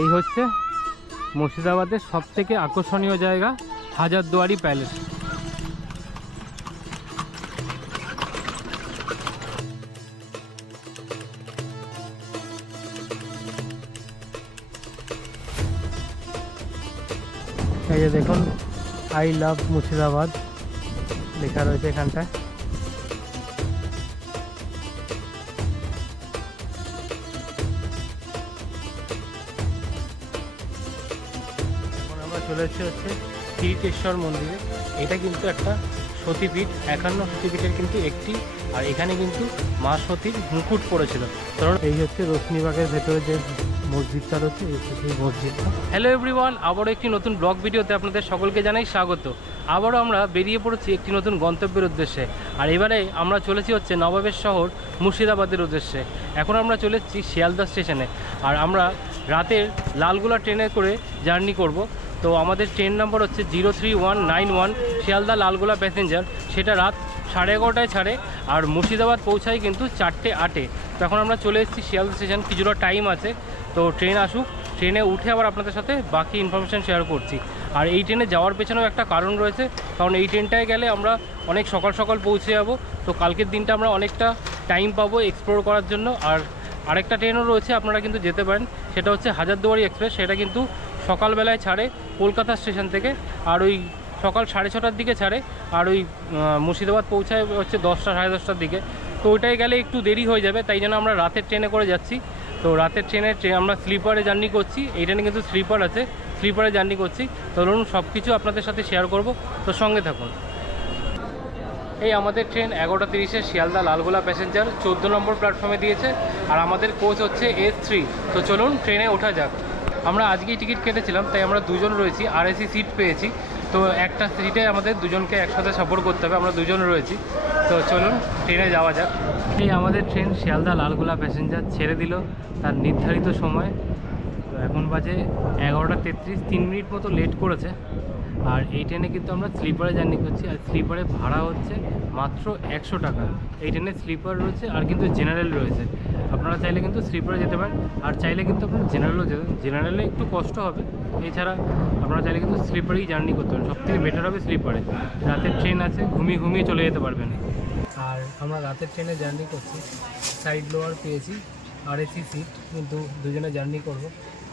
এই হচ্ছে মুর্শিদাবাদের সব থেকে আকর্ষণীয় জায়গা, হাজারদুয়ারি প্যালেস। এই যে দেখুন আই লাভ মুর্শিদাবাদ, লেখা রয়েছে এখানটায়। এখন আমরা চলে এসেছি হচ্ছে কিরিটেশ্বর মন্দিরে। এটা কিন্তু একটা সতীপীঠ, একান্ন সতীপীঠের কিন্তু একটি, আর এখানে কিন্তু মা সতীর মুকুট পড়েছিল। কারণ এই হচ্ছে রশ্মিবাগের ভেতরে যে মসজিদটা রয়েছে সেই মসজিদটা। হ্যালো এভরিওয়ান আবারও একটি নতুন ব্লগ ভিডিওতে আপনাদের সকলকে জানাই স্বাগত। আবারও আমরা বেরিয়ে পড়েছি একটি নতুন গন্তব্যের উদ্দেশ্যে। আর এবারে আমরা চলেছি হচ্ছে নবাবের শহর মুর্শিদাবাদের উদ্দেশ্যে। এখন আমরা চলে এসেছি শিয়ালদা স্টেশনে। আর আমরা রাতের লালগোলা ট্রেনে করে জার্নি করব। তো আমাদের ট্রেন নাম্বার হচ্ছে zero three one nine one Sealdah Lalgola passenger সেটা রাত সাড়ে এগারোটায় ছাড়ে আর মুর্শিদাবাদ পৌঁছায় কিন্তু চারটে আটে। তখন আমরা চলে এসেছি শিয়ালদা স্টেশন কিছুটা টাইম আছে। তো ট্রেন আসুক ট্রেনে উঠে আবার আপনাদের সাথে বাকি ইনফরমেশান শেয়ার করছি। আর এই ট্রেনে যাওয়ার পেছনেও একটা কারণ রয়েছে, কারণ এই ট্রেনটায় গেলে আমরা অনেক সকাল সকাল পৌঁছে যাব। তো কালকের দিনটা আমরা অনেকটা টাইম পাবো এক্সপ্লোর করার জন্য। আর আরেকটা ট্রেনও রয়েছে, আপনারা কিন্তু যেতে পারেন। সেটা হচ্ছে হাজারদুয়ারি এক্সপ্রেস সেটা কিন্তু সকালবেলায় ছাড়ে কলকাতা স্টেশন থেকে, আর ওই সকাল সাড়ে ছটার দিকে ছাড়ে, আর ওই মুর্শিদাবাদ পৌঁছায় হচ্ছে দশটা, সাড়ে দশটার দিকে। তো ওইটাই গেলে একটু দেরি হয়ে যাবে, তাই জন্য আমরা রাতের ট্রেনে করে যাচ্ছি। তো রাতের ট্রেনে ট্রে- আমরা স্লিপারে জার্নি করছি এই ট্রেনে কিন্তু স্লিপার আছে, স্লিপারে জার্নি করছি। তো ধরুন সব কিছু আপনাদের সাথে শেয়ার করব, তো সঙ্গে থাকুন। এই আমাদের ট্রেন এগারোটা তিরিশে শিয়ালদা লালগোলা প্যাসেঞ্জার, চোদ্দ নম্বর প্ল্যাটফর্মে দিয়েছে, আর আমাদের কোচ হচ্ছে এস থ্রি। তো চলুন ট্রেনে ওঠা যাক। আমরা আজকেই টিকিট কেটেছিলাম, তাই আমরা দুজন রয়েছি আর এসি সিট পেয়েছি। তো একটা সিটে আমাদের দুজনকে একসাথে সাপোর্ট করতে হবে, আমরা দুজন রয়েছি। তো চলুন, ট্রেনে যাওয়া যাক। এই আমাদের ট্রেন শিয়ালদা লালগোলা প্যাসেঞ্জার ছেড়ে দিল তার নির্ধারিত সময়। তো এখন বাজে এগারোটা তেত্রিশ, তিন মিনিট মতো লেট করেছে। আর এই ট্রেনে কিন্তু আমরা স্লিপারে জার্নি করছি, আর স্লিপারে ভাড়া হচ্ছে মাত্র একশো টাকা। এই ট্রেনে স্লিপার রয়েছে আর কিন্তু জেনারেল রয়েছে। আপনারা চাইলে কিন্তু স্লিপারে যেতে পারেন, আর চাইলে কিন্তু আপনারা জেনারেলও যেতে জেনারেলে একটু কষ্ট হবে, এছাড়া আপনারা চাইলে কিন্তু স্লিপারেই জার্নি করতে পারেন। সব থেকে বেটার হবে স্লিপারে রাতের ট্রেন আছে, ঘুমিয়ে ঘুমিয়ে চলে যেতে পারবেন। আর আমরা রাতের ট্রেনে জার্নি করছি সাইড লোয়ার পেয়েছি আর এসি সিট কিন্তু দুজনে জার্নি করব।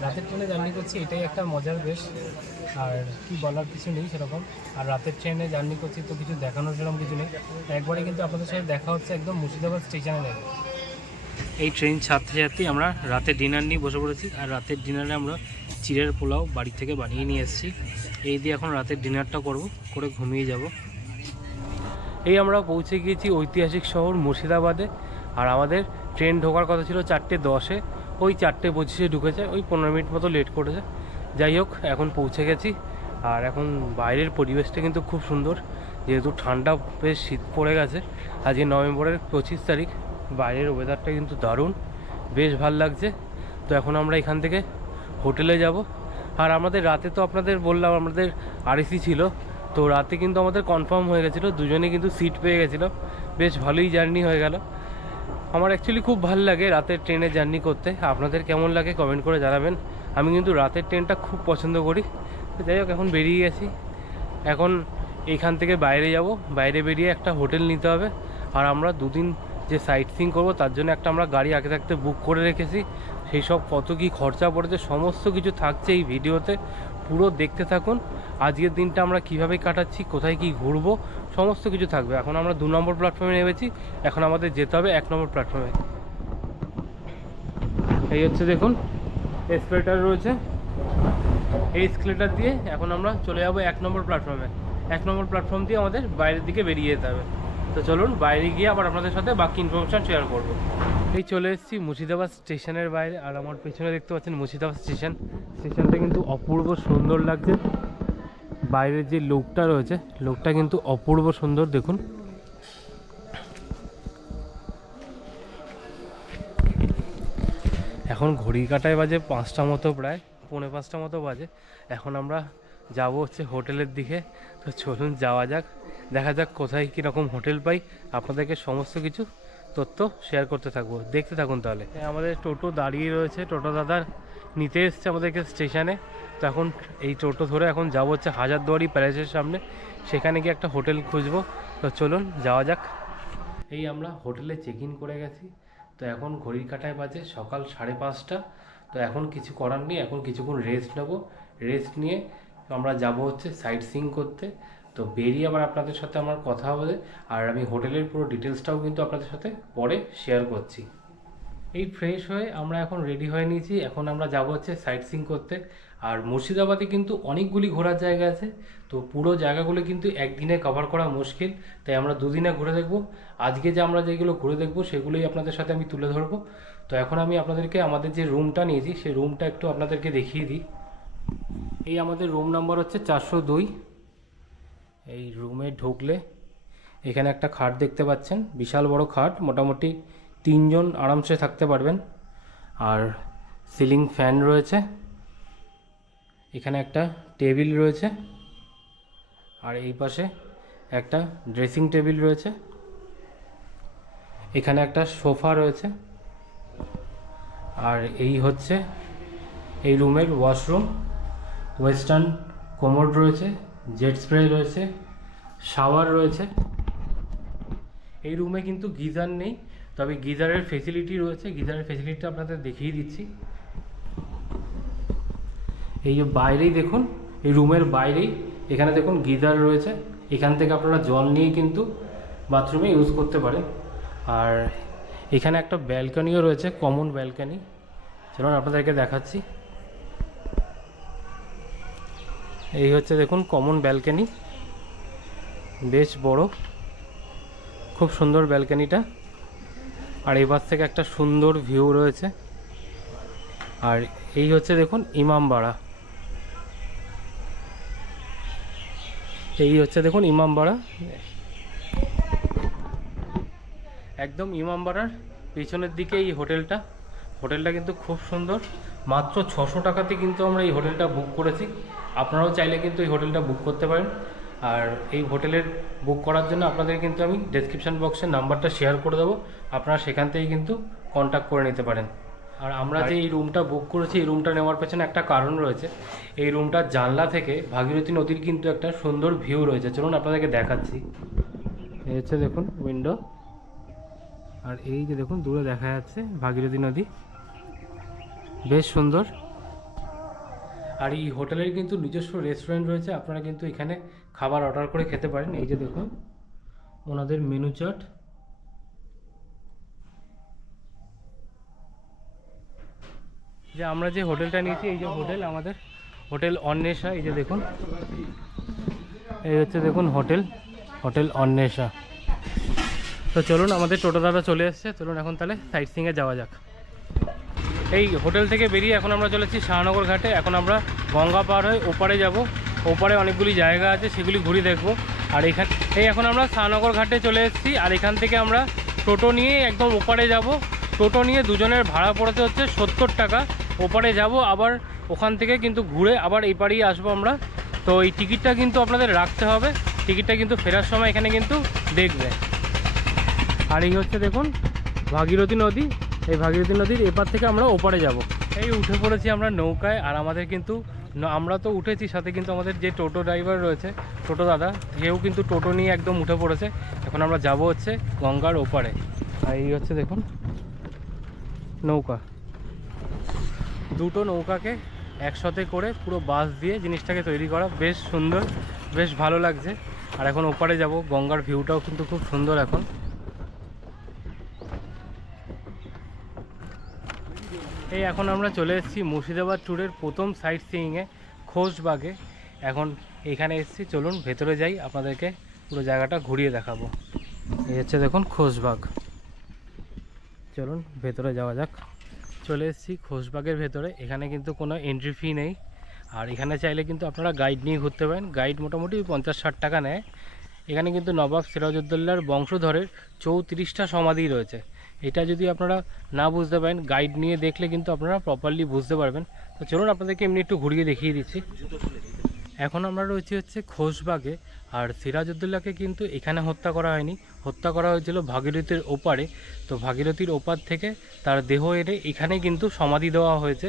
রাতের ট্রেনে জার্নি করছি, এটাই একটা মজার বেশ। আর কি বলার কিছু নেই সেরকম। আর রাতের ট্রেনে জার্নি করছি তো কিছু দেখানোর সেরকম কিছু নেই। একবারে কিন্তু আপনাদের সাথে দেখা হচ্ছে একদম মুর্শিদাবাদ স্টেশনে নেবে এই ট্রেন ছাড়তে ছাড়তেই আমরা রাতের ডিনার নিয়ে বসে পড়েছি। আর রাতের ডিনারে আমরা চিড়ের পোলাও বাড়ি থেকে বানিয়ে নিয়ে এসেছি। এই দিয়ে এখন রাতের ডিনারটা করব, করে ঘুমিয়ে যাব। এই আমরা পৌঁছে গিয়েছি ঐতিহাসিক শহর মুর্শিদাবাদে। আর আমাদের ট্রেন ঢোকার কথা ছিল চারটে দশে। ওই চারটে পঁচিশে ঢুকেছে, ওই পনেরো মিনিট মতো লেট করেছে। যাই হোক, এখন পৌঁছে গেছি। আর এখন বাইরের পরিবেশটা কিন্তু খুব সুন্দর। যেহেতু ঠান্ডা, বেশ শীত পড়ে গেছে। আজকে নভেম্বরের পঁচিশ তারিখ, বাইরের ওয়েদারটা কিন্তু দারুণ। বেশ ভালো লাগছে। তো এখন আমরা এখান থেকে হোটেলে যাব। আর আমাদের রাতে তো আপনাদের বললাম, আমাদের আরএসি ছিল। তো রাতে কিন্তু আমাদের কনফার্ম হয়ে গেছিল। দুজনে কিন্তু সিট পেয়ে গেছিল। বেশ ভালোই জার্নি হয়ে গেল। আমার অ্যাকচুয়ালি খুব ভালো লাগে রাতের ট্রেনে জার্নি করতে। আপনাদের কেমন লাগে কমেন্ট করে জানাবেন। আমি কিন্তু রাতের ট্রেনটা খুব পছন্দ করি। যাই হোক, এখন বেরিয়ে গেছি। এখন এখান থেকে বাইরে যাব। বাইরে বেরিয়ে একটা হোটেল নিতে হবে। আর আমরা দুদিন যে সাইট সিং করব, তার জন্য একটা আমরা গাড়ি আগে থাকতে বুক করে রেখেছি। সেই সব কত কী খরচা পড়েছে, সমস্ত কিছু থাকছে এই ভিডিওতে পুরো দেখতে থাকুন। আজকের দিনটা আমরা কীভাবে কাটাচ্ছি, কোথায় কি ঘুরবো সমস্ত কিছু থাকবে। এখন আমরা দু নম্বর প্ল্যাটফর্মে নেমেছি। এখন আমাদের যেতে হবে এক নম্বর প্ল্যাটফর্মে এই হচ্ছে দেখুন এসকেলেটার রয়েছে। এই এসকেলেটার দিয়ে এখন আমরা চলে যাব এক নম্বর প্ল্যাটফর্মে এক নম্বর প্ল্যাটফর্ম দিয়ে আমাদের বাইরের দিকে বেরিয়ে যেতে হবে। তো চলুন, বাইরে গিয়ে আবার আপনাদের সাথে বাকি ইনফরমেশান শেয়ার করব। এই চলে এসেছি মুর্শিদাবাদ স্টেশনের বাইরে। আর আমার পেছনে দেখতে পাচ্ছেন মুর্শিদাবাদ স্টেশন। স্টেশনটা কিন্তু অপূর্ব সুন্দর লাগছে। বাইরের যে লোকটা রয়েছে, লোকটা কিন্তু অপূর্ব সুন্দর, দেখুন। এখন ঘড়ি কাটায় বাজে পাঁচটা মতো প্রায়, পৌনে পাঁচটা মতো বাজে। এখন আমরা যাব হচ্ছে হোটেলের দিকে। তো চলুন, যাওয়া যাক। দেখা যাক কোথায় কীরকম হোটেল পাই। আপনাদেরকে সমস্ত কিছু তথ্য শেয়ার করতে থাকব। দেখতে থাকুন তাহলে। আমাদের টোটো দাঁড়িয়ে রয়েছে, টোটো দাদার নিতে এসছে আমাদেরকে স্টেশনে। তো এখন এই টোটো ধরে এখন যাব হচ্ছে হাজারদুয়ারি প্যালেসের সামনে। সেখানে গিয়ে একটা হোটেল খুঁজবো। তো চলুন, যাওয়া যাক। এই আমরা হোটেলে চেক ইন করে গেছি। তো এখন ঘড়ির কাটায় বাজে সকাল সাড়ে পাঁচটা। তো এখন কিছু করার নেই, এখন কিছুক্ষণ রেস্ট নেব। রেস্ট নিয়ে আমরা যাব হচ্ছে সাইট সিং করতে। তো বেরিয়ে আবার আপনাদের সাথে আমার কথা হবে। আর আমি হোটেলের পুরো ডিটেলসটাও কিন্তু আপনাদের সাথে পরে শেয়ার করছি। এই ফ্রেশ হয়ে আমরা এখন রেডি হয়ে নিয়েছি। এখন আমরা যাব হচ্ছে সাইট সিং করতে। আর মুর্শিদাবাদে কিন্তু অনেকগুলি ঘোরার জায়গা আছে। তো পুরো জায়গাগুলো কিন্তু একদিনে কভার করা মুশকিল। তাই আমরা দুদিনে ঘুরে দেখব। আজকে যে আমরা যেগুলো ঘুরে দেখব, সেগুলোই আপনাদের সাথে আমি তুলে ধরবো। তো এখন আমি আপনাদেরকে আমাদের যে রুমটা নিয়েছি, সেই রুমটা একটু আপনাদেরকে দেখিয়ে দিই। এই আমাদের রুম নাম্বার হচ্ছে চারশো দুই। এই রুমে ঢুকলে এখানে একটা খাট দেখতে পাচ্ছেন। বিশাল বড় খাট, মোটামুটি তিনজন আরামসে থাকতে পারবেন। আর সিলিং ফ্যান রয়েছে। এখানে একটা টেবিল রয়েছে। আর এই পাশে একটা ড্রেসিং টেবিল রয়েছে। এখানে একটা সোফা রয়েছে। আর এই হচ্ছে এই রুমের ওয়াশরুম। ওয়েস্টার্ন কোমোড রয়েছে, জেট স্প্রে রয়েছে, শাওয়ার রয়েছে। এই রুমে কিন্তু গিজার নেই। তবে গিজারের ফেসিলিটি রয়েছে। গিজারের ফেসিলিটিটা আপনাদের দেখিয়ে দিচ্ছি। এই যে বাইরেই দেখুন, এই রুমের বাইরেই এখানে দেখুন গিজার রয়েছে। এখান থেকে আপনারা জল নিয়ে কিন্তু বাথরুমে ইউজ করতে পারেন। আর এখানে একটা ব্যালকনিও রয়েছে কমন ব্যালকনি চলুন আপনাদেরকে দেখাচ্ছি। এই হচ্ছে দেখুন কমন ব্যালকনি বেশ বড়। খুব সুন্দর ব্যালকনিটা আর এবার থেকে একটা সুন্দর ভিউ রয়েছে। আর এই হচ্ছে দেখুন ইমামবাড়া। এই হচ্ছে দেখুন ইমামবাড়া। একদম ইমামবাড়ার পিছনের দিকে এই হোটেলটা। হোটেলটা কিন্তু খুব সুন্দর। মাত্র ছশো টাকাতে কিন্তু আমরা এই হোটেলটা বুক করেছি। আপনারাও চাইলে কিন্তু এই হোটেলটা বুক করতে পারেন। আর এই হোটেলের বুক করার জন্য আপনাদের কিন্তু আমি ডেসক্রিপশন বক্সে নাম্বারটা শেয়ার করে দেবো। আপনারা সেখান থেকে কিন্তু কন্ট্যাক্ট করে নিতে পারেন। আর আমরা যে এই রুমটা বুক করেছি, এই রুমটা নেওয়ার পেছনে একটা কারণ রয়েছে। এই রুমটার জানলা থেকে ভাগীরথী নদীর কিন্তু একটা সুন্দর ভিউ রয়েছে। চলুন আপনাদেরকে দেখাচ্ছি। এই হচ্ছে দেখুন উইন্ডো আর এই যে দেখুন, দূরে দেখা যাচ্ছে ভাগীরথী নদী। বেশ সুন্দর। আর এই হোটেলের কিন্তু নিজস্ব রেস্টুরেন্ট রয়েছে। আপনারা কিন্তু এখানে খাবার অর্ডার করে খেতে পারেন। এই যে দেখুন, ওনাদের মেনু চার্ট যে আমরা যে হোটেলটা নিয়েছি, এই যে হোটেল আমাদের, হোটেল অন্বেষা। এই যে দেখুন, এই হচ্ছে দেখুন হোটেল হোটেল অন্বেষা। তো চলুন, আমাদের টোটো দাদা চলে এসছে। চলুন এখন তাহলে সাইট সিংয়ে যাওয়া যাক। এই হোটেল থেকে বেরিয়ে এখন আমরা চলেছি শাহনগর ঘাটে। এখন আমরা গঙ্গা পার হয়ে ওপারে যাব। ওপারে অনেকগুলি জায়গা আছে, সেগুলি ঘুরে দেখব। আর এখান, এই এখন আমরা শাহনগর ঘাটে চলে এসেছি, আর এখান থেকে আমরা টোটো নিয়ে একদম ওপারে যাব। টোটো নিয়ে দুজনের ভাড়া পড়তে হচ্ছে সত্তর টাকা। ওপারে যাব, আবার ওখান থেকে কিন্তু ঘুরে আবার এই পাড়েই আসব আমরা। তো এই টিকিটটা কিন্তু আপনাদের রাখতে হবে। টিকিটটা কিন্তু ফেরার সময় এখানে কিন্তু দেখবে। আর এই হচ্ছে দেখুন, ভাগীরথী নদী। এই ভাগীরথী নদীর এপার থেকে আমরা ওপারে যাব। এই উঠে পড়েছি আমরা নৌকায়, আর আমাদের কিন্তু আমরা তো উঠেছি, সাথে কিন্তু আমাদের যে টোটো ড্রাইভার রয়েছে, টোটো দাদা সেও কিন্তু টোটো নিয়ে একদম উঠে পড়েছে। এখন আমরা যাব হচ্ছে গঙ্গার ওপারে। আর এই হচ্ছে দেখুন, নৌকা। দুটো নৌকাকে একসাথে করে পুরো বাস দিয়ে জিনিসটাকে তৈরি করা। বেশ সুন্দর, বেশ ভালো লাগছে। আর এখন ওপারে যাব, গঙ্গার ভিউটাও কিন্তু খুব সুন্দর এখন। এই এখন আমরা চলে এসেছি মুর্শিদাবাদ ট্যুরের প্রথম সাইট সিইংয়ে খোশবাগে। এখন এখানে এসেছি, চলুন ভেতরে যাই, আপনাদেরকে পুরো জায়গাটা ঘুরিয়ে দেখাবো। এই হচ্ছে দেখুন খোশবাগ। চলুন ভেতরে যাওয়া যাক। চলে এসেছি খোশবাগের ভেতরে, এখানে কিন্তু কোনো এন্ট্রি ফি নেই। আর এখানে চাইলে কিন্তু আপনারা গাইড নিয়ে ঘুরতে পারেন। গাইড মোটামুটি পঞ্চাশ ষাট টাকা নেয়। এখানে কিন্তু নবাব সিরাজউদ্দৌলার বংশধরের চৌত্রিশটা সমাধি রয়েছে। এটা যদি আপনারা না বুঝতে পারেন গাইড নিয়ে দেখলে কিন্তু আপনারা প্রপারলি বুঝতে পারবেন। তো চলুন আপনাদেরকে এমনি একটু ঘুরিয়ে দেখিয়ে দিচ্ছি। এখন আমরা রয়েছি হচ্ছে খোশবাগে, আর সিরাজউদ্দৌলাকে কিন্তু এখানে হত্যা করা হয়নি। হত্যা করা হয়েছিল ভাগীরথীর ওপারে। তো ভাগীরথীর ওপার থেকে তার দেহ এনে এখানে কিন্তু সমাধি দেওয়া হয়েছে।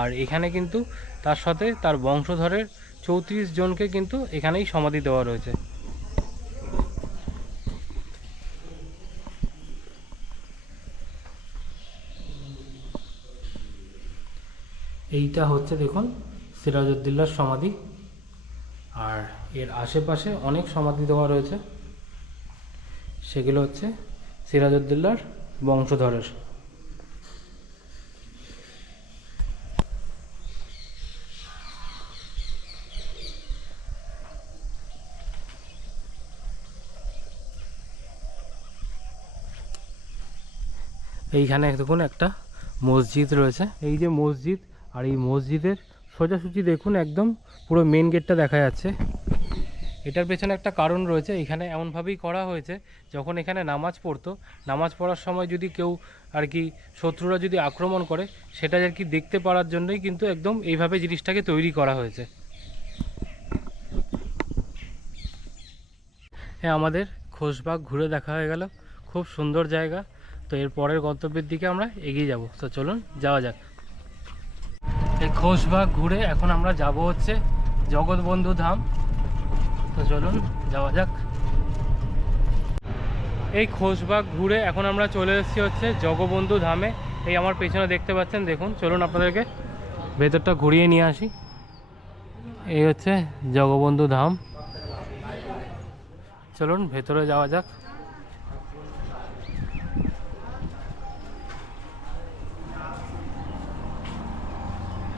আর এখানে কিন্তু তার সাথে তার বংশধরের চৌত্রিশ জনকে কিন্তু এখানেই সমাধি দেওয়া রয়েছে। এইটা হচ্ছে দেখুন সিরাজউদ্দৌলার সমাধি। আর এর আশেপাশে অনেক সমাধি দেওয়া রয়েছে। সেগুলো হচ্ছে সিরাজউদ্দৌলার বংশধরের। এইখানে দেখুন একটা মসজিদ রয়েছে। এই যে মসজিদ আর এই মসজিদের সোজাসুজি দেখুন একদম পুরো মেন গেটটা দেখা যাচ্ছে। এটার পেছনে একটা কারণ রয়েছে, এখানে এমনভাবেই করা হয়েছে, যখন এখানে নামাজ পড়তো, নামাজ পড়ার সময় যদি কেউ আর কি শত্রুরা যদি আক্রমণ করে, সেটা আর কি দেখতে পারার জন্যই কিন্তু একদম এইভাবে জিনিসটাকে তৈরি করা হয়েছে। হ্যাঁ আমাদের খোশবাগ ঘুরে দেখা হয়ে গেল। খুব সুন্দর জায়গা। তো এর পরের গন্তব্যের দিকে আমরা এগিয়ে যাব। তো চলুন, যাওয়া যাক। এই খোশবাগ ঘুরে এখন আমরা যাব হচ্ছে জগৎবন্ধু ধাম। তো চলুন যাওয়া যাক। এই খোশবাগ ঘুরে এখন আমরা চলে এসেছি হচ্ছে জগবন্ধু ধামে। এই আমার পেছনে দেখতে পাচ্ছেন, দেখুন, চলুন আপনাদেরকে ভেতরটা ঘুরিয়ে নিয়ে আসি। এই হচ্ছে জগবন্ধু ধাম। চলুন, ভেতরে যাওয়া যাক।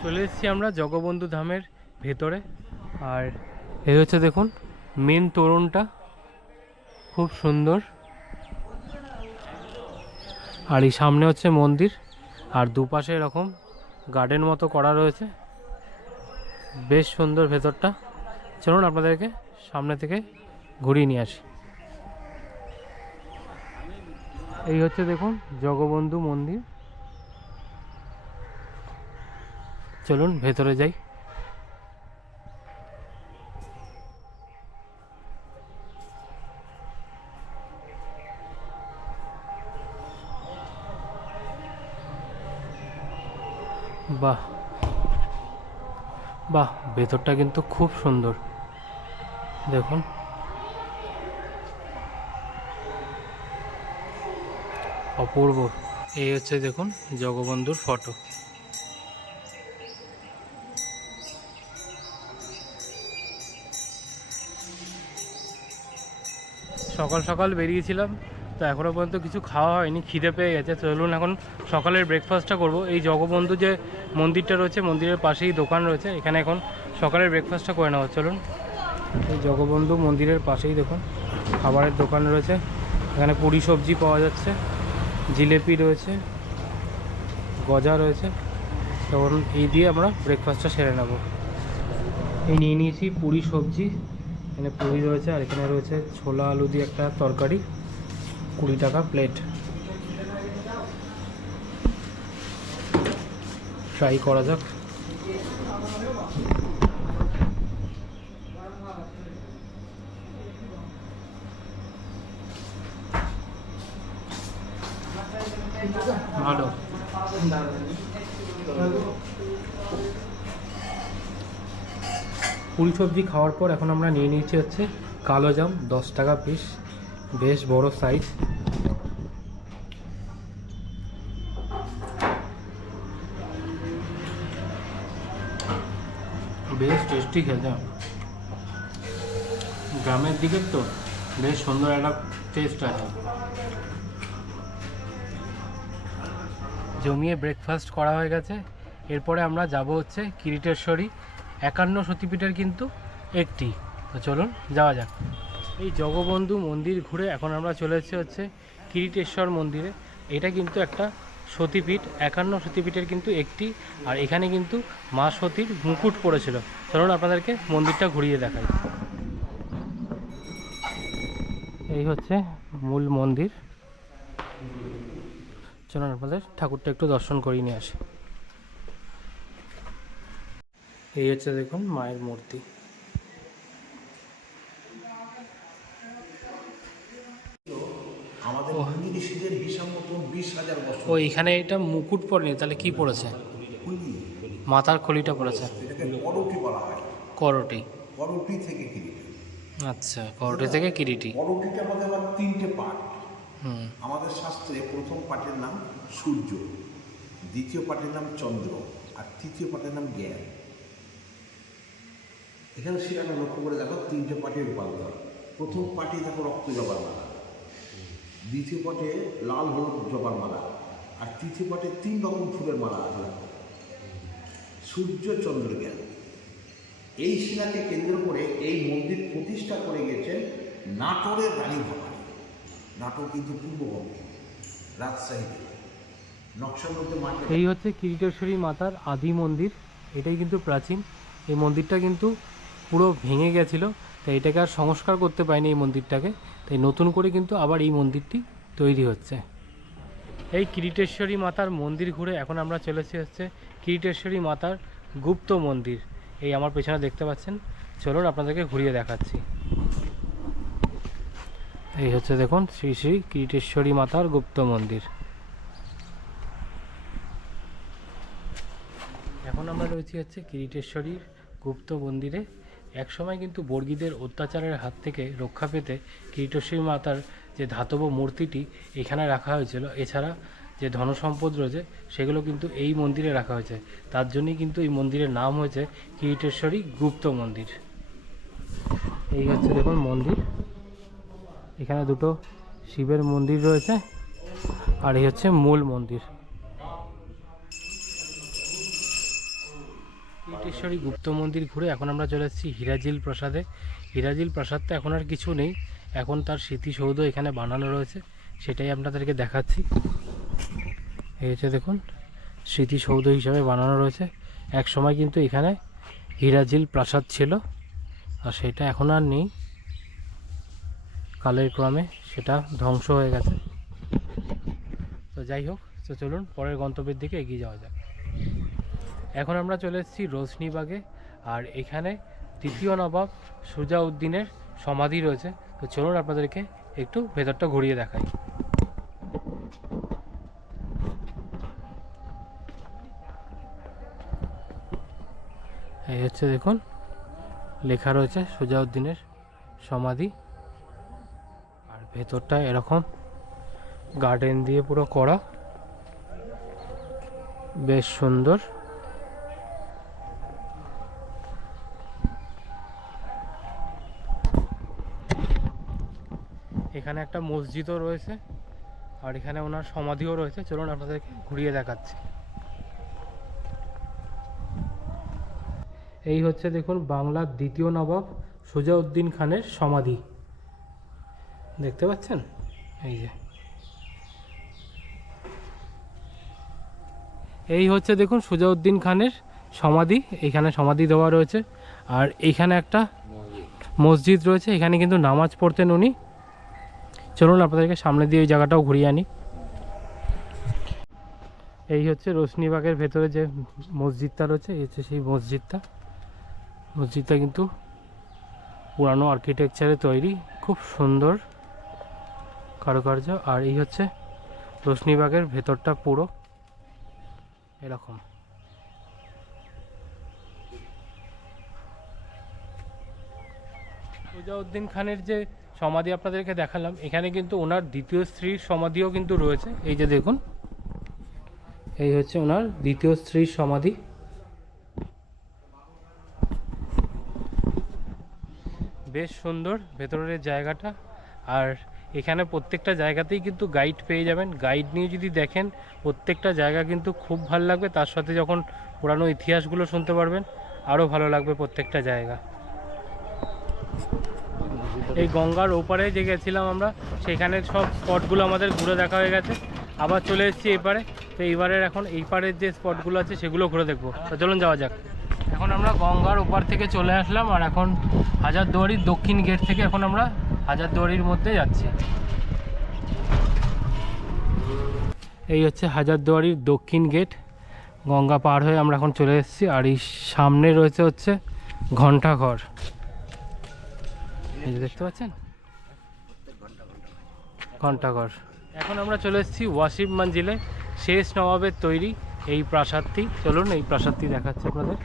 চলে এসেছি আমরা জগবন্ধু ধামের ভেতরে। আর এই হচ্ছে দেখুন মেন তোরণটা। খুব সুন্দর। আর এই সামনে হচ্ছে মন্দির। আর দুপাশে এরকম গার্ডেন মতো করা রয়েছে। বেশ সুন্দর ভেতরটা। চলুন আপনাদেরকে সামনে থেকে ঘুরিয়ে নিয়ে আসি। এই হচ্ছে দেখুন জগবন্ধু মন্দির। চলুন, ভেতরে যাই। বাহ। বাহ, ভেতরটা কিন্তু খুব সুন্দর। দেখুন। অপূর্ব। এই হচ্ছে, দেখুন, জগবন্ধুর ফটো। সকাল সকাল বেরিয়েছিলাম, তো এখনও পর্যন্ত কিছু খাওয়া হয়নি, খিদে পেয়ে গেছে। চলুন এখন সকালের ব্রেকফাস্টটা করব। এই জগবন্ধু যে মন্দিরটা রয়েছে, মন্দিরের পাশেই দোকান রয়েছে, এখানে এখন সকালের ব্রেকফাস্টটা করে নেওয়া চলুন। এই জগবন্ধু মন্দিরের পাশেই দেখুন, খাবারের দোকান রয়েছে। এখানে পুরি সবজি পাওয়া যাচ্ছে, জিলেপি রয়েছে, গজা রয়েছে। তখন এই দিয়ে আমরা ব্রেকফাস্টটা সেরে নেব। এই নিয়ে নিয়েছি পুরি সবজি। এখানে পুরি রয়েছে আর এখানে রয়েছে ছোলা আলু দিয়ে একটা তরকারি, কুড়ি টাকা প্লেট ট্রাই করা যাক। পুরি সবজি খাওয়ার পর এখন আমরা নিয়ে নিয়েছি হচ্ছে কালো জাম, দশ টাকা পিস বেশ বড় সাইজ বেশ টেস্টি খেতে গ্রামের দিকের তো বেশ সুন্দর একটা টেস্ট আছে। জমিয়ে ব্রেকফাস্ট করা হয়ে গেছে। এরপরে আমরা যাব হচ্ছে কিরিটেশ্বরী। একান্ন সতীপীঠের কিন্তু একটি। তো চলুন, যাওয়া যাক। এই জগবন্ধু মন্দির ঘুরে এখন আমরা চলে এসেছি হচ্ছে কিরিটেশ্বর মন্দিরে। এটা কিন্তু একটা সতীপীঠ, একান্ন সতীপীঠের কিন্তু একটি, আর এখানে কিন্তু মা সতীর মুকুট পড়েছিল। চলুন আপনাদেরকে মন্দিরটা ঘুরিয়ে দেখাই। এই হচ্ছে মূল মন্দির। চলুন আপনাদের ঠাকুরটা একটু দর্শন করিয়ে নিয়ে আসি। এই হচ্ছে দেখুন মায়ের মূর্তি। ও এখানে এটা মুকুট পড়েনি তাহলে কি পড়েছে মাথার খলিটা পড়েছে করটি। করটি থেকে কিরিটি আচ্ছা করটি থেকে কিরিটি। করটিটা আমাদের তিনটে পার্ট। হুম। আমাদের শাস্ত্রে প্রথম পার্টের নাম সূর্য দ্বিতীয় পার্টের নাম চন্দ্র আর তৃতীয় পার্টের নাম জ্ঞান। এখানে সেখানে লক্ষ্য করে দেখো, তিনটে পাঠের রূপান্তর। প্রথম পাঠে দেখো রক্ত জবার মালা। দ্বিতীয় পাঠে লাল হলুদ জবার মালা। আর তৃতীয় পাঠে তিন রকম ফুলের মালা আছে দেখো। সূর্য, চন্দ্র জ্ঞান এই শিলাকে কেন্দ্র করে এই মন্দির প্রতিষ্ঠা করে গেছেন নাটোরের রানী ভবানী। নাটোর কিন্তু পূর্ববঙ্গে মাঠে এই হচ্ছে কিরিটেশ্বরী মাতার আদি মন্দির। এটাই কিন্তু প্রাচীন। এই মন্দিরটা কিন্তু পুরো ভেঙে গেছিল, তাই এটাকে আর সংস্কার করতে পারেনি এই মন্দিরটাকে, তাই নতুন করে কিন্তু আবার এই মন্দিরটি তৈরি হচ্ছে। এই কিরিটেশ্বরী মাতার মন্দির ঘুরে এখন আমরা চলেছি হচ্ছে কিরিটেশ্বরী মাতার গুপ্ত মন্দির। এই আমার পেছনে দেখতে পাচ্ছেন, চলুন আপনাদেরকে ঘুরিয়ে দেখাচ্ছি। এই হচ্ছে দেখুন শ্রী শ্রী কিরিটেশ্বরী মাতার গুপ্ত মন্দির। এখন আমরা রয়েছি হচ্ছে কিরিটেশ্বরীর গুপ্ত মন্দিরে। একসময় কিন্তু বর্গীদের অত্যাচারের হাত থেকে রক্ষা পেতে কিরিটেশ্বরী মাতার যে ধাতব মূর্তিটি এখানে রাখা হয়েছিল, এছাড়া যে ধনসম্পদ রয়েছে সেগুলো কিন্তু এই মন্দিরে রাখা হয়েছে। তার জন্যই কিন্তু এই মন্দিরের নাম হয়েছে কিরিটেশ্বরী গুপ্ত মন্দির। এই হচ্ছে দেখুন মন্দির। এখানে দুটো শিবের মন্দির রয়েছে আর এই হচ্ছে মূল মন্দির। কীটেশ্বরী গুপ্ত মন্দির ঘুরে এখন আমরা চলে এসেছি হিরাজিল প্রাসাদে। হিরাজিল প্রাসাদটা এখন আর কিছু নেই। এখন তার স্মৃতিসৌধ এখানে বানানো রয়েছে, সেটাই আপনাদেরকে দেখাচ্ছি। এই হচ্ছে দেখুন, স্মৃতিসৌধ হিসাবে বানানো রয়েছে। এক সময় কিন্তু এখানে হিরাজিল প্রাসাদ ছিল, আর সেটা এখন আর নেই। কালের ক্রমে সেটা ধ্বংস হয়ে গেছে। তো যাই হোক, তো চলুন, পরের গন্তব্যের দিকে এগিয়ে যাওয়া যাক। এখন আমরা চলে এসেছি রোশনীবাগে, আর এখানে তৃতীয় নবাব সুজাউদ্দিনের সমাধি রয়েছে। তো চলুন আপনাদেরকে একটু ভেতরটা ঘুরিয়ে দেখাই। এই হচ্ছে দেখুন, লেখা রয়েছে সুজাউদ্দিনের সমাধি। আর ভেতরটা এরকম গার্ডেন দিয়ে পুরো করা। বেশ সুন্দর। এখানে একটা মসজিদও রয়েছে, আর এখানে ওনার সমাধিও রয়েছে। চলুন আপনাদেরকে ঘুরিয়ে দেখাচ্ছি। এই হচ্ছে দেখুন বাংলার দ্বিতীয় নবাব সুজাউদ্দিন খানের সমাধি। দেখতে পাচ্ছেন? এই যে। এই হচ্ছে দেখুন সুজাউদ্দিন খানের সমাধি, এখানে সমাধি দেওয়া রয়েছে। আর এইখানে একটা মসজিদ রয়েছে, এখানে কিন্তু নামাজ পড়তেন উনি। চলুন আপনাদেরকে সামনে দিয়ে ওই জায়গাটাও ঘুরিয়ে আনি। এই হচ্ছে রোশনীবাগের ভেতরে যে মসজিদটা রয়েছে, এই হচ্ছে সেই মসজিদটা। মসজিদটা কিন্তু পুরানো আর্কিটেকচারে তৈরি, খুব সুন্দর কারুকার্য। আর এই হচ্ছে রোশনীবাগের ভেতরটা পুরো। এরকম। সুজাউদ্দিন খানের যে সমাধি আপনাদেরকে দেখালাম। এখানে কিন্তু ওনার দ্বিতীয় স্ত্রীর সমাধিও কিন্তু রয়েছে। এই যে দেখুন, এই হচ্ছে ওনার দ্বিতীয় স্ত্রীর সমাধি। বেশ সুন্দর ভেতরের জায়গাটা। আর এখানে প্রত্যেকটা জায়গাতেই কিন্তু গাইড পেয়ে যাবেন। গাইড নিয়ে যদি দেখেন, প্রত্যেকটা জায়গা কিন্তু খুব ভালো লাগবে। তার সাথে যখন পুরানো ইতিহাসগুলো শুনতে পারবেন, আরও ভালো লাগবে প্রত্যেকটা জায়গা। এই গঙ্গার ওপারে যে গেছিলাম আমরা, সেখানে সব স্পটগুলো আমাদের ঘুরে দেখা হয়ে গেছে। আবার চলে এসেছি এপারে। তো এইবারের এখন এই পারের যে স্পটগুলো আছে, সেগুলো ঘুরে দেখব। তো চলুন যাওয়া যাক। এখন আমরা গঙ্গার ওপার থেকে চলে আসলাম, আর এখন হাজারদুয়ারির দক্ষিণ গেট থেকে এখন আমরা হাজারদুয়ারির মধ্যে যাচ্ছি। এই হচ্ছে হাজারদুয়ারির দক্ষিণ গেট। গঙ্গা পার হয়ে আমরা এখন চলে এসেছি, আর এই সামনে রয়েছে হচ্ছে ঘণ্টাঘর। এই যে দেখতে পাচ্ছেন? ঘন্টাঘর এখন আমরা চলে এসেছি ওয়াসিম মঞ্জিলে। শেষ নবাবের তৈরি এই প্রাসাদটি। চলুন এই প্রাসাদটি দেখাচ্ছে আপনাদের।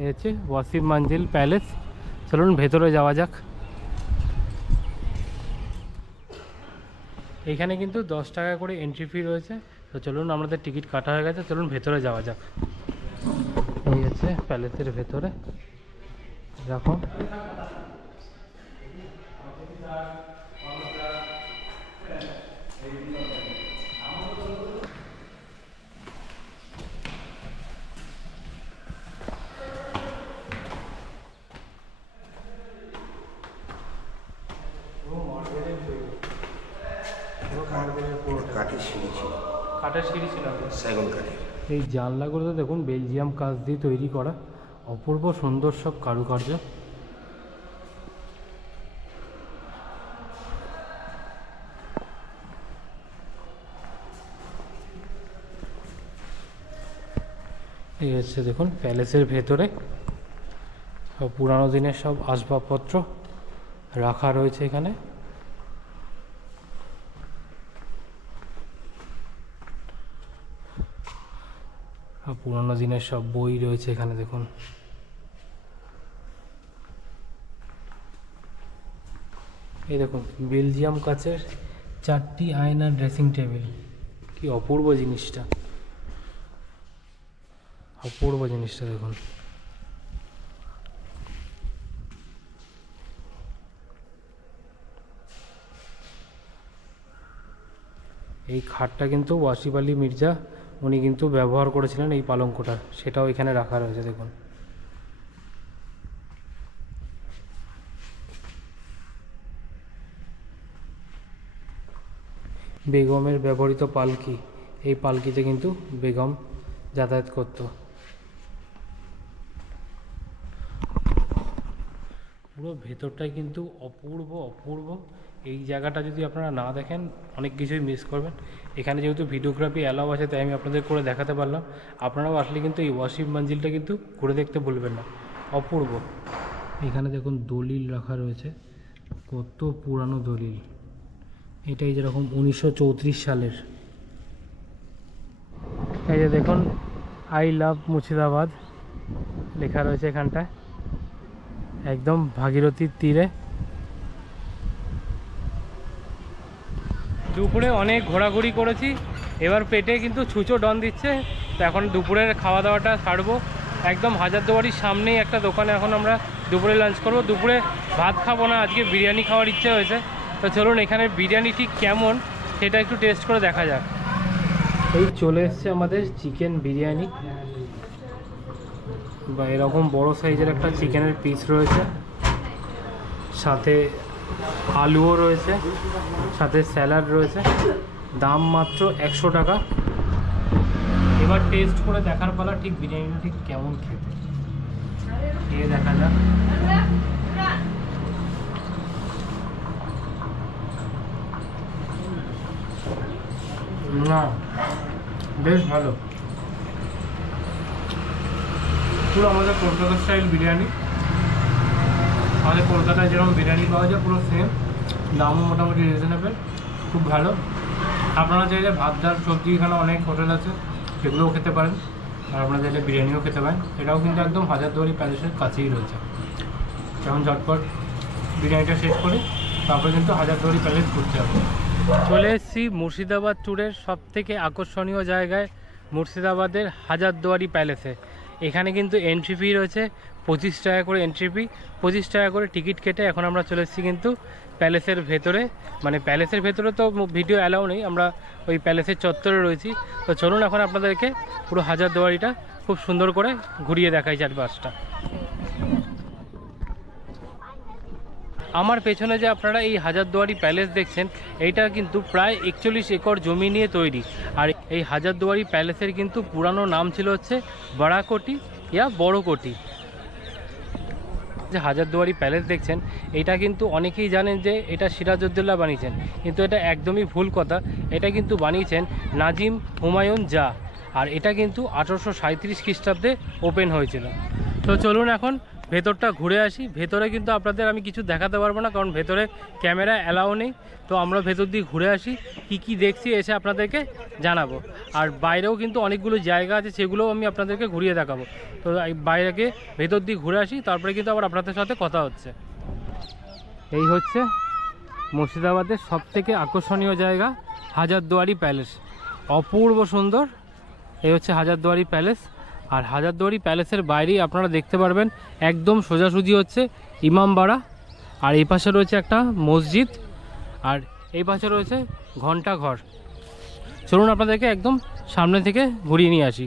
এই হচ্ছে ওয়াসিম মঞ্জিল প্যালেস। চলুন ভেতরে যাওয়া যাক। এইখানে কিন্তু দশ টাকা করে এন্ট্রি ফি রয়েছে। তো চলুন আমাদের টিকিট কাটা হয়ে গেছে। চলুন ভেতরে যাওয়া যাক। এই হচ্ছে প্যালেসের ভেতরে। দেখুন কাঠের সিঁড়ি ছিল। কাঠের সিঁড়ি ছিল সেগুন কাঠের। এই জানলাগুলো দেখুন বেলজিয়াম কাঁচ দিয়ে তৈরি করা অপূর্ব সুন্দর সব কারুকার্য। এই হচ্ছে দেখুন প্যালেসের ভেতরে। সব পুরানো দিনের সব আসবাবপত্র রাখা রয়েছে এখানে। পুরোনো দিনের সব বই রয়েছে এখানে দেখুন। এই দেখুন, বেলজিয়াম কাচের চারটি আয়নার ড্রেসিং টেবিল কি অপূর্ব জিনিসটা। অপূর্ব জিনিসটা দেখুন। এই খাটটা কিন্তু ওয়াসিফ আলী মির্জা, উনি কিন্তু ব্যবহার করেছিলেন এই পালঙ্কটা। সেটাও এখানে রাখা রয়েছে, দেখুন। বেগমের ব্যবহৃত পালকি, এই পালকিতে কিন্তু বেগম যাতায়াত করতো। ভেতরটাই কিন্তু অপূর্ব অপূর্ব। এই জায়গাটা যদি আপনারা না দেখেন, অনেক কিছুই মিস করবেন। এখানে যেহেতু ভিডিওগ্রাফি অ্যালাউ আছে, তাই আমি আপনাদের করে দেখাতে পারলাম। আপনারাও আসলে কিন্তু এই ওয়াসিফ মঞ্জিলটা কিন্তু ঘুরে দেখতে ভুলবেন না। অপূর্ব। এখানে দেখুন দলিল রাখা রয়েছে। কত পুরানো দলিল। এটাই যেরকম উনিশশো চৌত্রিশ সালের। এই যে দেখুন আই লাভ মুর্শিদাবাদ। লেখা রয়েছে এখানটায়। একদম ভাগীরথীর তীরে। দুপুরে অনেক ঘোরাঘুরি করেছি, এবার পেটে কিন্তু ছুঁচো ডন দিচ্ছে, তো এখন দুপুরের খাওয়া দাওয়াটা ছাড়বো একদম হাজারদুয়ারির সামনেই একটা দোকানে এখন আমরা দুপুরে লাঞ্চ করব। দুপুরে ভাত খাব না, আজকে বিরিয়ানি খাওয়ার ইচ্ছে হয়েছে। তো চলুন, এখানে বিরিয়ানি ঠিক কেমন সেটা একটু টেস্ট করে দেখা যাক। এই চলে এসছে আমাদের চিকেন বিরিয়ানি। বা এরকম বড় সাইজের একটা চিকেনের পিস রয়েছে। সাথে আলুও রয়েছে, সাথে স্যালাড রয়েছে। দাম মাত্র একশো টাকা। এবার টেস্ট করে দেখার পালা ঠিক বিরিয়ানিটা ঠিক কেমন খেতে। খেয়ে দেখা যাক। না, বেশ ভালো। পুরো আমাদের কলকাতা স্টাইল বিরিয়ানি। আমাদের কলকাতায় যেরকম বিরিয়ানি পাওয়া যায়, পুরো সেম দামও মোটামুটি রিজনেবল খুব ভালো। আপনারা চাইলে ভাত, ডাল, সবজি এখানে অনেক হোটেল আছে, সেগুলোও খেতে পারেন। আর আপনারা চাইলে বিরিয়ানিও খেতে পারেন। এটাও কিন্তু একদম হাজারদুয়ারি প্যালেসের কাছেই রয়েছে। যেমন ঝটপট বিরিয়ানিটা শেষ করি, তারপরে কিন্তু হাজারদুয়ারি প্যালেস ঘুরতে হবে চলে এসেছি মুর্শিদাবাদ ট্যুরের সব থেকে আকর্ষণীয় জায়গায় মুর্শিদাবাদের হাজারদুয়ারি প্যালেসে এখানে কিন্তু এন্ট্রি ফি রয়েছে, পঁচিশ টাকা করে এন্ট্রি ফি পঁচিশ টাকা করে টিকিট কেটে এখন আমরা চলে এসেছি কিন্তু প্যালেসের ভেতরে। মানে প্যালেসের ভেতরে তো ভিডিও অ্যালাউ নেই, আমরা ওই প্যালেসের চত্বরে রয়েছি। তো চলুন এখন আপনাদেরকে পুরো হাজারদুয়ারিটা খুব সুন্দর করে ঘুরিয়ে দেখাই চারপাশটা। আমার পেছনে যে আপনারা এই হাজারদুয়ারি প্যালেস দেখছেন, এইটা কিন্তু প্রায় একচল্লিশ একর জমি নিয়ে তৈরি। আর এই হাজারদুয়ারি প্যালেসের কিন্তু পুরানো নাম ছিল হচ্ছে বাড়াকোটি ইয়া বড়কোটি। যে হাজারদুয়ারি প্যালেস দেখছেন, এটা কিন্তু অনেকেই জানেন যে এটা সিরাজউদ্দৌলা বানিয়েছেন। কিন্তু এটা একদমই ভুল কথা, এটা কিন্তু বানিয়েছেন নাজিম হুমায়ুন জা। আর এটা কিন্তু আঠারোশো সাঁত্রিশ খ্রিস্টাব্দে ওপেন হয়েছিল। তো চলুন এখন ভেতরটা ঘুরে আসি। ভেতরে কিন্তু আপনাদের আমি কিছু দেখাতে পারব না, কারণ ভেতরে ক্যামেরা অ্যালাও নেই। তো আমরা ভেতর দিয়ে ঘুরে আসি, কি কি দেখছি এসে আপনাদেরকে জানাব। আর বাইরেও কিন্তু অনেকগুলো জায়গা আছে, সেগুলোও আমি আপনাদেরকে ঘুরিয়ে দেখাবো। তো বাইরেকে ভেতর দিয়ে ঘুরে আসি, তারপরে কিন্তু আবার আপনাদের সাথে কথা হচ্ছে। এই হচ্ছে মুর্শিদাবাদের সবথেকে আকর্ষণীয় জায়গা, হাজারদুয়ারি প্যালেস। অপূর্ব সুন্দর। এই হচ্ছে হাজারদুয়ারি প্যালেস। আর হাজারদুয়ারি প্যালেসের বাইরেই আপনারা দেখতে পারবেন একদম সোজাসুজি হচ্ছে ইমামবাড়া। আর এই পাশে রয়েছে একটা মসজিদ, আর এই পাশে রয়েছে ঘণ্টা ঘর। চলুন আপনাদেরকে একদম সামনে থেকে ঘুরিয়ে নিয়ে আসি।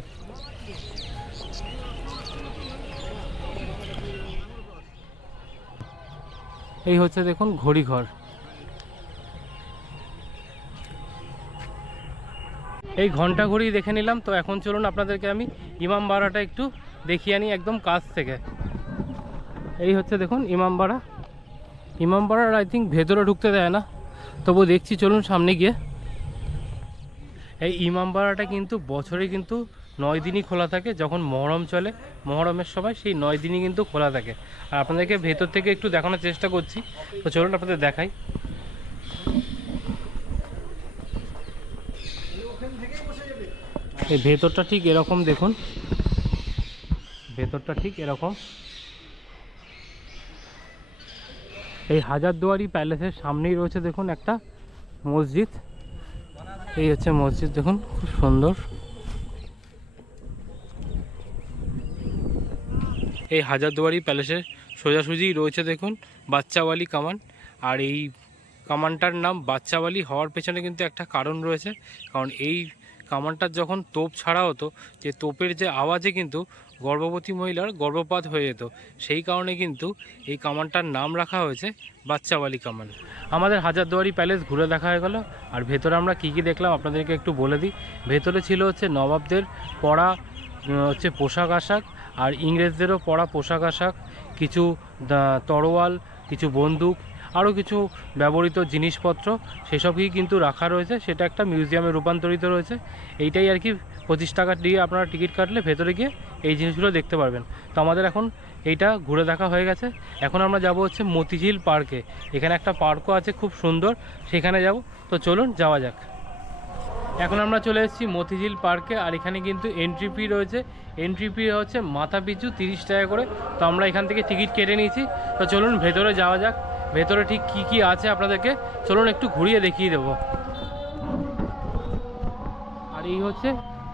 এই হচ্ছে দেখুন ঘড়িঘর। এই ঘণ্টা ঘড়ি দেখে নিলাম। তো এখন চলুন আপনাদেরকে আমি ইমামবাড়াটা একটু দেখিয়ে আনি একদম কাছ থেকে। এই হচ্ছে দেখুন ইমামবাড়া ইমামবাড়ার আই থিঙ্ক ভেতরে ঢুকতে দেয় না। তবু দেখছি, চলুন সামনে গিয়ে। এই ইমামবাড়াটা কিন্তু বছরে কিন্তু নয় দিনই খোলা থাকে, যখন মহরম চলে, মহরমের সময় সেই নয় দিনই কিন্তু খোলা থাকে। আর আপনাদেরকে ভেতর থেকে একটু দেখানোর চেষ্টা করছি। তো চলুন আপনাদের দেখাই। এই ভেতরটা ঠিক এরকম দেখুন। ভেতরটা ঠিক এরকম। এই হাজারদুয়ারি প্যালেসের সামনেই রয়েছে দেখুন একটা মসজিদ। এই হচ্ছে মসজিদ, দেখুন খুব সুন্দর। এই হাজারদুয়ারি প্যালেসের সোজাসুজি রয়েছে দেখুন বাচ্চাওয়ালি কামান। আর এই কামানটার নাম বাচ্চাওয়ালি হওয়ার পেছনে কিন্তু একটা কারণ রয়েছে। কারণ এই কামানটার যখন তোপ ছাড়া হতো, যে তোপের যে আওয়াজে কিন্তু গর্ভবতী মহিলার গর্ভপাত হয়ে যেত। সেই কারণে কিন্তু এই কামানটার নাম রাখা হয়েছে বাচ্চাওয়ালি কামান। আমাদের হাজারদুয়ারি প্যালেস ঘুরে দেখা হয়ে গেল। আর ভেতরে আমরা কী কী দেখলাম আপনাদেরকে একটু বলে দিই। ভেতরে ছিল হচ্ছে নবাবদের পড়া হচ্ছে পোশাক আশাক, আর ইংরেজদেরও পড়া পোশাক আশাক, কিছু তরোয়াল, কিছু বন্দুক আরও কিছু ব্যবহৃত জিনিসপত্র সেসবই কিন্তু রাখা রয়েছে। সেটা একটা মিউজিয়ামে রূপান্তরিত রয়েছে। এইটাই আর কি পঁচিশ টাকা দিয়ে আপনারা টিকিট কাটলে ভেতরে গিয়ে এই জিনিসগুলো দেখতে পারবেন। তো আমাদের এখন এইটা ঘুরে দেখা হয়ে গেছে। এখন আমরা যাব হচ্ছে মতিঝিল পার্কে। এখানে একটা পার্কও আছে খুব সুন্দর, সেখানে যাব। তো চলুন যাওয়া যাক। এখন আমরা চলে এসেছি মতিঝিল পার্কে আর এখানে কিন্তু এন্ট্রি ফি রয়েছে। এন্ট্রি ফি হচ্ছে মাথা পিছু তিরিশ টাকা করে। তো আমরা এখান থেকে টিকিট কেটে নিয়েছি। তো চলুন ভেতরে যাওয়া যাক। ভেতরে ঠিক কি কি আছে আপনাদেরকে? চলুন একটু ঘুরিয়ে দেখিয়ে দেবো। আর এই হচ্ছে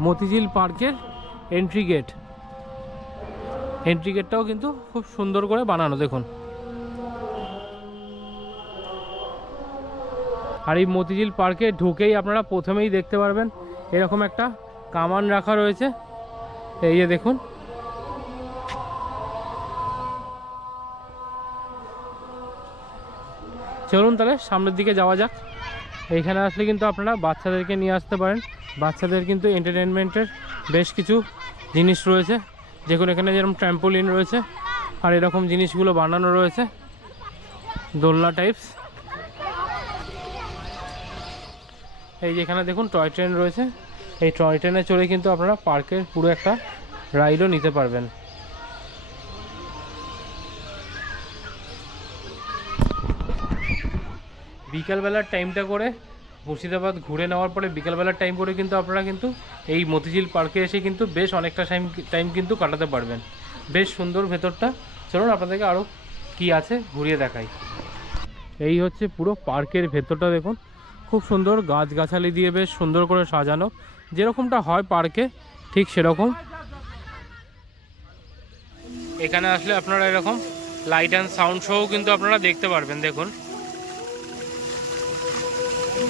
মতিঝিল পার্কের এন্ট্রি গেট এন্ট্রি গেটটাও কিন্তু খুব সুন্দর করে বানানো, দেখুন। আর এই মতিঝিল পার্কে ঢুকেই আপনারা প্রথমেই দেখতে পারবেন, এরকম একটা কামান রাখা রয়েছে। এই যে দেখুন চলুন তাহলে সামনের দিকে যাওয়া যাক। এইখানে আসলে কিন্তু আপনারা বাচ্চাদেরকে নিয়ে আসতে পারেন। বাচ্চাদের কিন্তু এন্টারটেনমেন্টের বেশ কিছু জিনিস রয়েছে। যেগুলো এখানে যেরকম ট্র্যাম্পোলিন রয়েছে আর এরকম জিনিসগুলো বানানো রয়েছে। দোলনা টাইপস এই যে এখানে দেখুন টয় ট্রেন রয়েছে। এই টয় ট্রেনে চড়ে কিন্তু আপনারা পার্কের পুরো একটা রাইডও নিতে পারবেন। বিকালবেলার টাইমটা করে মুর্শিদাবাদ ঘুরে নেওয়ার পরে বিকালবেলার টাইম করে কিন্তু আপনারা কিন্তু এই মতিঝিল পার্কে এসে কিন্তু বেশ অনেকটা টাইম টাইম কিন্তু কাটাতে পারবেন। বেশ সুন্দর ভেতরটা। চলুন আপনাদেরকে আরও কি আছে ঘুরিয়ে দেখাই। এই হচ্ছে পুরো পার্কের ভেতরটা দেখুন। খুব সুন্দর গাছগাছালি দিয়ে বেশ সুন্দর করে সাজানো। যেরকমটা হয় পার্কে ঠিক সেরকম। এখানে আসলে আপনারা এরকম লাইট অ্যান্ড সাউন্ড শোও কিন্তু আপনারা দেখতে পারবেন, দেখুন। এই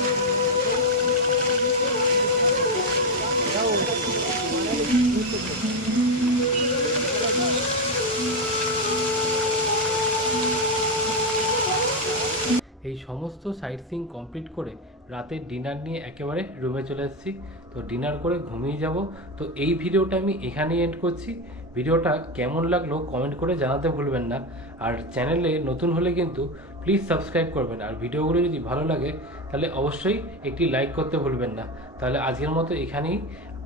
সমস্ত সাইট সিং কমপ্লিট করে রাতের ডিনার নিয়ে একেবারে রুমে চলে এসেছি। তো ডিনার করে ঘুমিয়ে যাব। তো এই ভিডিওটা আমি এখানেই এন্ড করছি। ভিডিওটা কেমন লাগল কমেন্ট করে জানাতে ভুলবেন না। আর চ্যানেলে নতুন হলে কিন্তু প্লিজ সাবস্ক্রাইব করবেন। আর ভিডিওগুলো যদি ভালো লাগে, তাহলে অবশ্যই একটি লাইক করতে ভুলবেন না। তাহলে আজকের মতো এখানেই।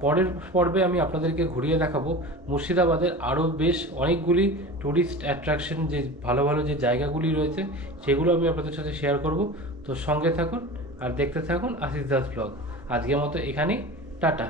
পরের পর্বে আমি আপনাদেরকে ঘুরিয়ে দেখাবো মুর্শিদাবাদের আরও বেশ অনেকগুলি ট্যুরিস্ট অ্যাট্রাকশন যে ভালো ভালো যে জায়গাগুলি রয়েছে, সেগুলো আমি আপনাদের সাথে শেয়ার করব। তো সঙ্গে থাকুন আর দেখতে থাকুন আশিস দাস ব্লগ আজকের মতো এখানেই। টাটা।